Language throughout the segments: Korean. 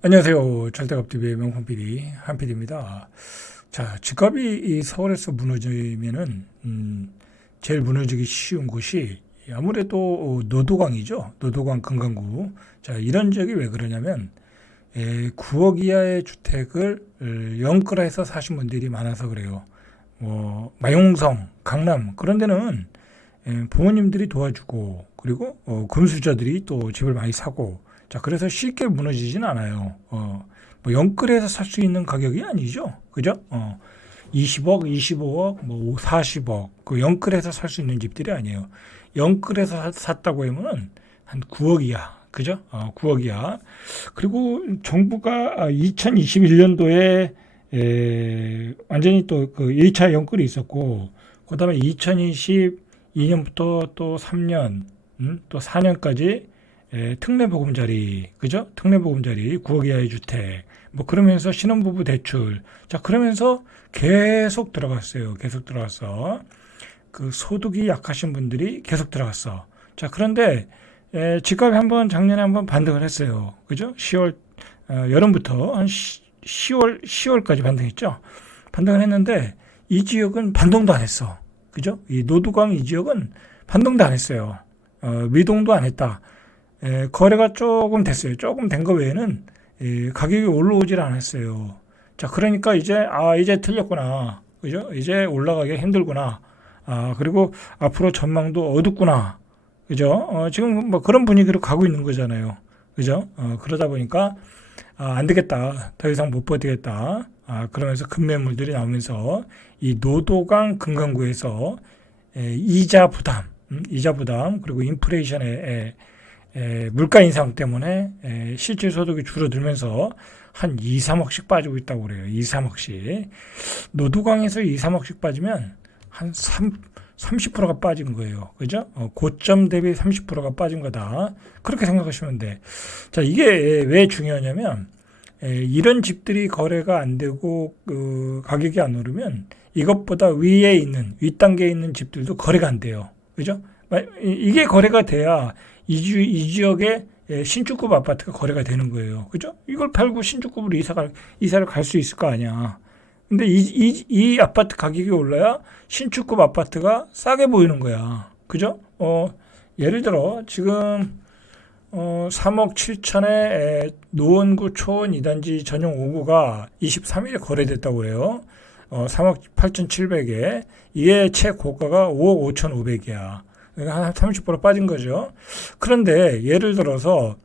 안녕하세요. 절대값TV의 명품 PD 한 PD입니다. 자, 집값이 이 서울에서 무너지면은 제일 무너지기 쉬운 곳이 아무래도 노도강이죠. 노도강 금강구. 자, 이런 지역이 왜 그러냐면 9억 이하의 주택을 연끌해서 사신 분들이 많아서 그래요. 마용성, 강남 그런 데는 부모님들이 도와주고 그리고 금수저들이 또 집을 많이 사고 자 그래서 쉽게 무너지진 않아요. 뭐 영끌에서 살 수 있는 가격이 아니죠. 그죠? 20억, 25억, 뭐 40억 그 영끌에서 살 수 있는 집들이 아니에요. 영끌에서 샀다고 하면은 한 9억 이하. 그죠? 9억 이하. 그리고 정부가 2021년도에 완전히 또 그 1차 영끌이 있었고 그다음에 2022년부터 또 3년 또 4년까지 특례보금자리, 그죠? 특례보금자리, 9억 이하의 주택, 뭐 그러면서 신혼부부 대출, 자 그러면서 계속 들어갔어요. 계속 들어갔어. 그 소득이 약하신 분들이 계속 들어갔어. 자 그런데 집값이 한번 작년에 한번 반등을 했어요. 그죠? 10월 여름부터 한 10월까지 반등했죠. 반등을 했는데 이 지역은 반동도 안 했어. 그죠? 이 노두강 이 지역은 반동도 안 했어요. 미동도 안 했다. 거래가 조금 됐어요. 조금 된 거 외에는 가격이 올라오질 않았어요. 자, 그러니까 이제 틀렸구나. 그죠? 이제 올라가기 힘들구나. 그리고 앞으로 전망도 어둡구나. 그죠? 지금 뭐 그런 분위기로 가고 있는 거잖아요. 그죠? 그러다 보니까, 안 되겠다. 더 이상 못 버티겠다. 그러면서 급매물들이 나오면서 이 노도강 금강구에서 이자 부담, 그리고 인플레이션의 물가 인상 때문에 실질 소득이 줄어들면서 한 2, 3억씩 빠지고 있다고 그래요. 2, 3억씩. 노두강에서 2, 3억씩 빠지면 한 30%가 빠진 거예요. 그죠? 고점 대비 30%가 빠진 거다. 그렇게 생각하시면 돼. 자, 이게 왜 중요하냐면 이런 집들이 거래가 안 되고 가격이 안 오르면 이것보다 위에 있는 윗단계에 있는 집들도 거래가 안 돼요. 그죠? 이게 거래가 돼야 이 지역에 신축급 아파트가 거래가 되는 거예요. 그죠? 이걸 팔고 신축급으로 이사를 갈 수 있을 거 아니야. 근데 이 아파트 가격이 올라야 신축급 아파트가 싸게 보이는 거야. 그죠? 예를 들어, 지금, 3억 7천에 노원구 초원 2단지 전용 5구가 23일에 거래됐다고 해요. 3억 8,700에. 이게 최고가가 5억 5,500이야. 한 30% 빠진 거죠. 그런데 예를 들어서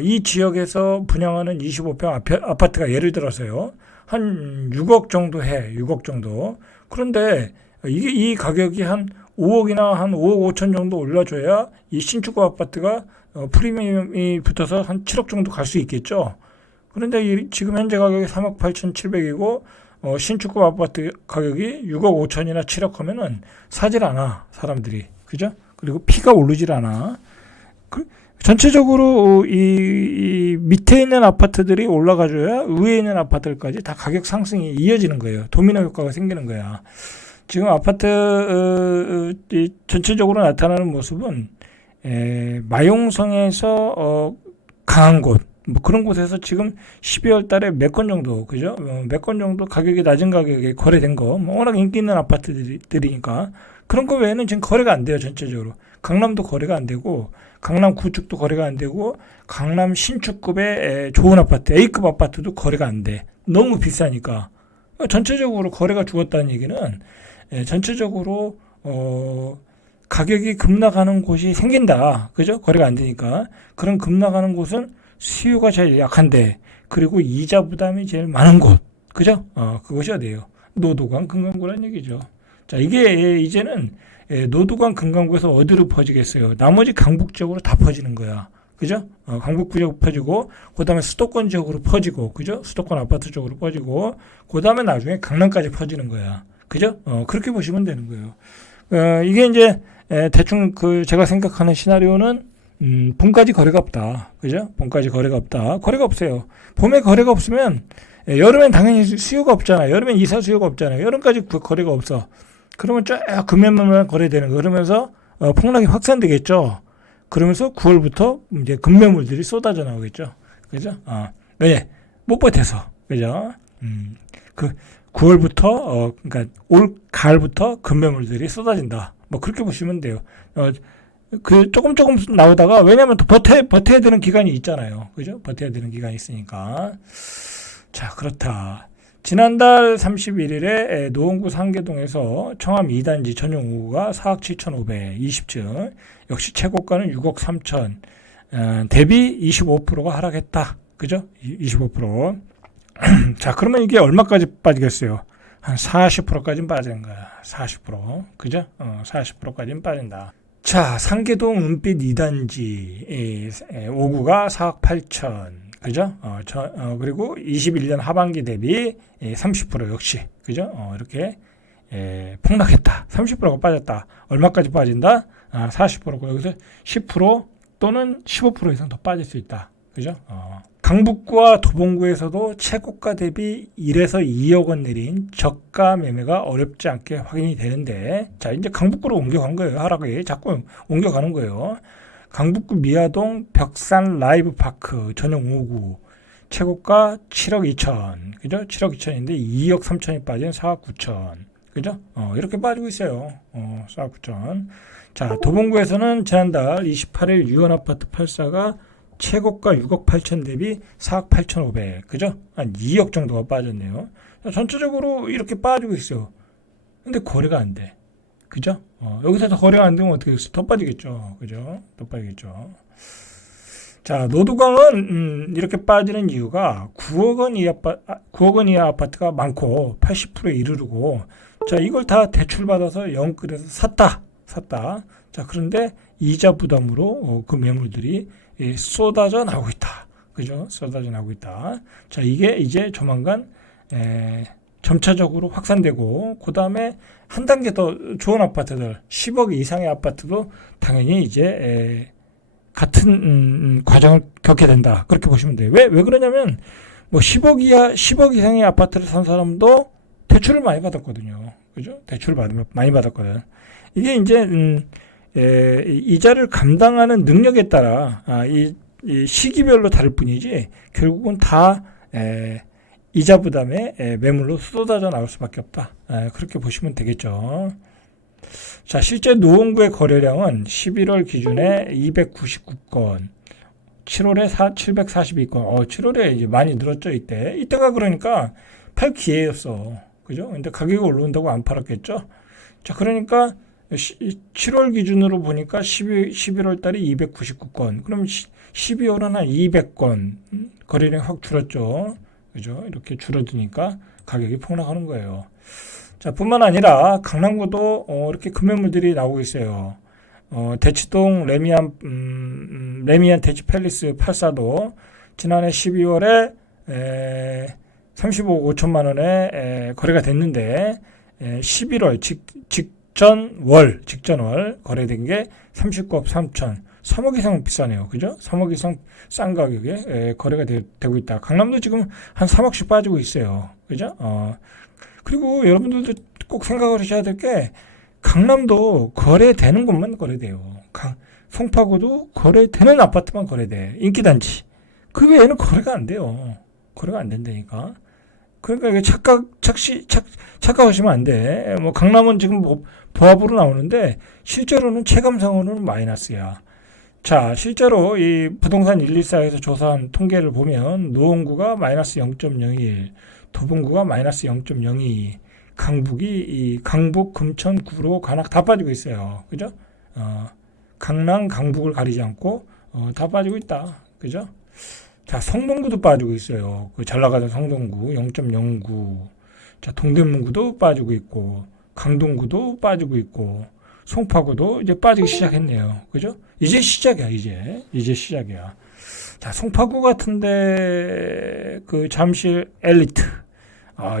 이 지역에서 분양하는 25평 아파트가 예를 들어서요. 한 6억 정도 해. 6억 정도. 그런데 이 가격이 한 5억이나 한 5억 5천 정도 올라줘야 이 신축급 아파트가 프리미엄이 붙어서 한 7억 정도 갈 수 있겠죠. 그런데 지금 현재 가격이 3억 8,700이고 신축급 아파트 가격이 6억 5천이나 7억 하면은 사질 않아. 사람들이. 그죠? 그리고 피가 오르질 않아. 전체적으로 이 밑에 있는 아파트들이 올라가줘야 위에 있는 아파트들까지 다 가격 상승이 이어지는 거예요. 도미노 효과가 생기는 거야. 지금 아파트 전체적으로 나타나는 모습은 마용성에서 강한 곳, 뭐 그런 곳에서 지금 12월 달에 몇 건 정도, 그죠? 몇 건 정도 가격이 낮은 가격에 거래된 거, 뭐 워낙 인기 있는 아파트들이니까 그런 거 외에는 지금 거래가 안 돼요, 전체적으로. 강남도 거래가 안 되고, 강남 구축도 거래가 안 되고, 강남 신축급의 좋은 아파트, A급 아파트도 거래가 안 돼. 너무 비싸니까. 전체적으로 거래가 죽었다는 얘기는, 전체적으로, 가격이 급락하는 곳이 생긴다. 그죠? 거래가 안 되니까. 그런 급락하는 곳은 수요가 제일 약한데, 그리고 이자 부담이 제일 많은 곳. 그죠? 그것이 어디예요? 노도강, 금강구란 얘기죠. 자, 이게 이제는 노두강 금강구에서 어디로 퍼지겠어요? 나머지 강북 지역으로 다 퍼지는 거야. 그죠? 강북 지역으로 퍼지고, 그 다음에 수도권 지역으로 퍼지고, 그죠? 수도권 아파트 쪽으로 퍼지고, 그 다음에 나중에 강남까지 퍼지는 거야. 그죠? 그렇게 보시면 되는 거예요. 이게 이제, 대충 제가 생각하는 시나리오는, 봄까지 거래가 없다. 그죠? 봄까지 거래가 없다. 거래가 없어요. 봄에 거래가 없으면, 여름엔 당연히 수요가 없잖아요. 여름엔 이사 수요가 없잖아요. 여름까지 거래가 없어. 그러면 쫙 금매물만 거래되는 거. 그러면서 폭락이 확산되겠죠. 그러면서 9월부터 이제 금매물들이 쏟아져 나오겠죠. 그죠? 왜? 못 버텨서. 그죠? 그 9월부터 그러니까 올 가을부터 급매물들이 쏟아진다. 뭐 그렇게 보시면 돼요. 그 조금 나오다가 왜냐면 또 버텨야 되는 기간이 있잖아요. 그죠? 버텨야 되는 기간이 있으니까. 자, 그렇다. 지난달 31일에 노원구 상계동에서 청암 2단지 전용 5구가 4억 7,520층, 역시 최고가는 6억 3천, 대비 25%가 하락했다. 그죠? 25%. 자, 그러면 이게 얼마까지 빠지겠어요? 한 40%까지는 빠지는 거야. 40%. 그죠? 40%까지는 빠진다. 자, 상계동 은빛 2단지 5구가 4억 8천. 그죠? 그리고 21년 하반기 대비 30% 역시. 그죠? 이렇게 폭락했다. 30%가 빠졌다. 얼마까지 빠진다? 40%고 여기서 10% 또는 15% 이상 더 빠질 수 있다. 그죠? 강북구와 도봉구에서도 최고가 대비 1에서 2억 원 내린 저가 매매가 어렵지 않게 확인이 되는데, 자, 이제 강북구로 옮겨간 거예요. 하락이 자꾸 옮겨가는 거예요. 강북구 미아동 벽산 라이브파크 전용 5구 최고가 7억 2천, 그죠? 7억 2천인데 2억 3천이 빠진 4억 9천, 그죠? 이렇게 빠지고 있어요. 4억 9천. 자, 도봉구에서는 지난달 28일 유원아파트 84가 최고가 6억 8천 대비 4억 8,500, 그죠? 한 2억 정도가 빠졌네요. 전체적으로 이렇게 빠지고 있어요. 근데 거래가 안 돼. 그죠? 여기서 거래가 안 되면 어떻게 됐어? 더 빠지겠죠. 그죠? 더 빠지겠죠. 자, 노두강은 이렇게 빠지는 이유가 9억 원 이하 아파트가 많고 80%에 이르르고, 자, 이걸 다 대출받아서 영끌해서 샀다. 자, 그런데 이자 부담으로 그 매물들이 쏟아져 나오고 있다. 그죠? 쏟아져 나오고 있다. 자, 이게 이제 조만간 점차적으로 확산되고, 그 다음에 한 단계 더 좋은 아파트들, 10억 이상의 아파트도 당연히 이제 같은 과정을 겪게 된다. 그렇게 보시면 돼요. 왜 그러냐면, 뭐 10억 이상의 아파트를 산 사람도 대출을 많이 받았거든요. 그죠? 대출을 많이 받았거든. 이게 이제 이자를 감당하는 능력에 따라 이 시기별로 다를 뿐이지, 결국은 다 이자 부담에 매물로 쏟아져 나올 수밖에 없다. 그렇게 보시면 되겠죠. 자, 실제 노원구의 거래량은 11월 기준에 299건, 7월에 742건. 7월에 이제 많이 늘었죠, 이때가 그러니까 팔 기회였어. 그죠? 근데 가격이 올라온다고 안 팔았겠죠? 자, 그러니까 7월 기준으로 보니까 11월 달에 299건. 그럼 12월은 한 200건. 거래량이 확 줄었죠. 그죠? 이렇게 줄어드니까 가격이 폭락하는 거예요. 자, 뿐만 아니라 강남구도 이렇게 금매물들이 나오고 있어요. 대치동 레미안 대치 팰리스 84도 지난해 12월에 35억 5천만 원에 거래가 됐는데 11월 직전월 거래된 게 39억 3천, 3억 이상 비싸네요. 그죠? 3억 이상 싼 가격에 거래가 되고 있다. 강남도 지금 한 3억씩 빠지고 있어요. 그죠? 그리고 여러분들도 꼭 생각을 하셔야 될 게, 강남도 거래되는 것만 거래돼요. 송파구도 거래되는 아파트만 거래돼. 인기단지. 그 외에는 거래가 안 돼요. 거래가 안 된다니까. 그러니까 이게 착각하시면 안 돼. 뭐 강남은 지금 뭐 보합으로 나오는데 실제로는 체감상으로는 마이너스야. 자, 실제로 이 부동산 114에서 조사한 통계를 보면 노원구가 마이너스 0.01, 도봉구가 마이너스 0.02, 강북, 금천, 구로, 관악 다 빠지고 있어요. 그죠? 강남, 강북을 가리지 않고 다 빠지고 있다. 그죠? 자, 성동구도 빠지고 있어요. 그 잘 나가던 성동구 0.09. 자, 동대문구도 빠지고 있고, 강동구도 빠지고 있고, 송파구도 이제 빠지기 시작했네요. 그죠? 이제 시작이야, 이제 시작이야. 자, 송파구 같은데, 그 잠실 엘리트.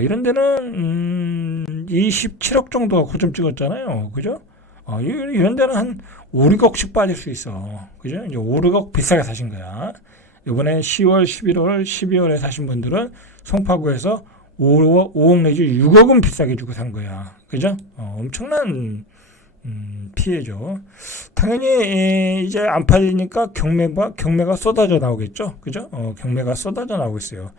이런 데는, 27억 정도가 고점 찍었잖아요. 그죠? 이런 데는 한 5, 6억씩 빠질 수 있어. 그죠? 이제 5, 6억 비싸게 사신 거야. 이번에 10월, 11월, 12월에 사신 분들은 송파구에서 5억 내지 6억은 비싸게 주고 산 거야. 그죠? 엄청난 피해죠. 당연히 이제 안 팔리니까 경매가 쏟아져 나오겠죠. 그죠? 경매가 쏟아져 나오고 있어요.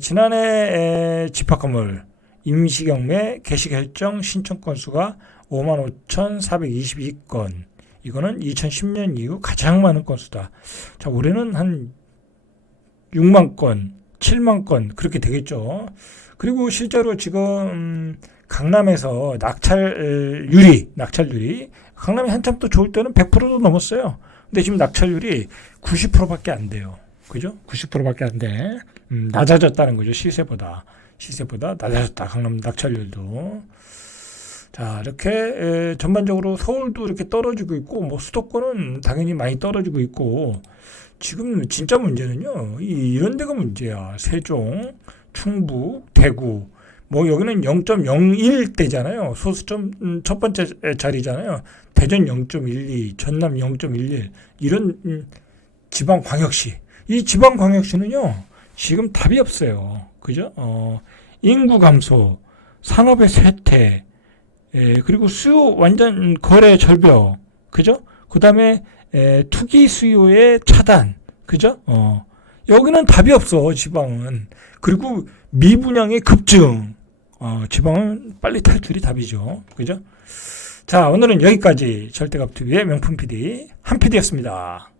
지난해 집합건물 임시경매 개시결정 신청 건수가 55,422건. 이거는 2010년 이후 가장 많은 건수다. 자, 올해는 한 6만 건, 7만 건 그렇게 되겠죠. 그리고 실제로 지금 강남에서 낙찰률이 강남이 한참 또 좋을 때는 100%도 넘었어요. 근데 지금 낙찰률이 90%밖에 안 돼요. 그죠? 90%밖에 안 돼. 낮아졌다는 거죠. 시세보다 낮아졌다. 강남 낙찰률도. 자, 이렇게 전반적으로 서울도 이렇게 떨어지고 있고, 뭐 수도권은 당연히 많이 떨어지고 있고, 지금 진짜 문제는요. 이런 데가 문제야. 세종, 충북, 대구. 뭐 여기는 0.01대잖아요. 소수점 첫 번째 자리잖아요. 대전 0.12, 전남 0.11 이런 지방광역시. 이 지방광역시는요. 지금 답이 없어요. 그죠? 인구 감소, 산업의 쇠퇴, 그리고 수요 완전 거래 절벽. 그죠? 그다음에 투기 수요의 차단. 그죠? 여기는 답이 없어. 지방은. 그리고 미분양의 급증. 지방은 빨리 탈출이 답이죠. 그죠? 자, 오늘은 여기까지 절대값TV의 명품 PD 한 PD였습니다.